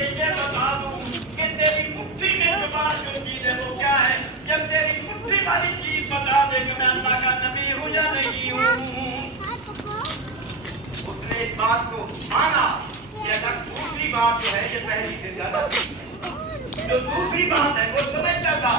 ये बता दूं कि तेरी मुट्ठी में जुबान जो चीज है वो क्या है? जब तेरी मुट्ठी वाली चीज बता दे कि मैं अल्लाह का नबी हूँ या नहीं हूँ, उसने इस बात को माना कि अगर दूसरी बात जो है ये पहली से ज्यादा, जो दूसरी बात है वो समझता था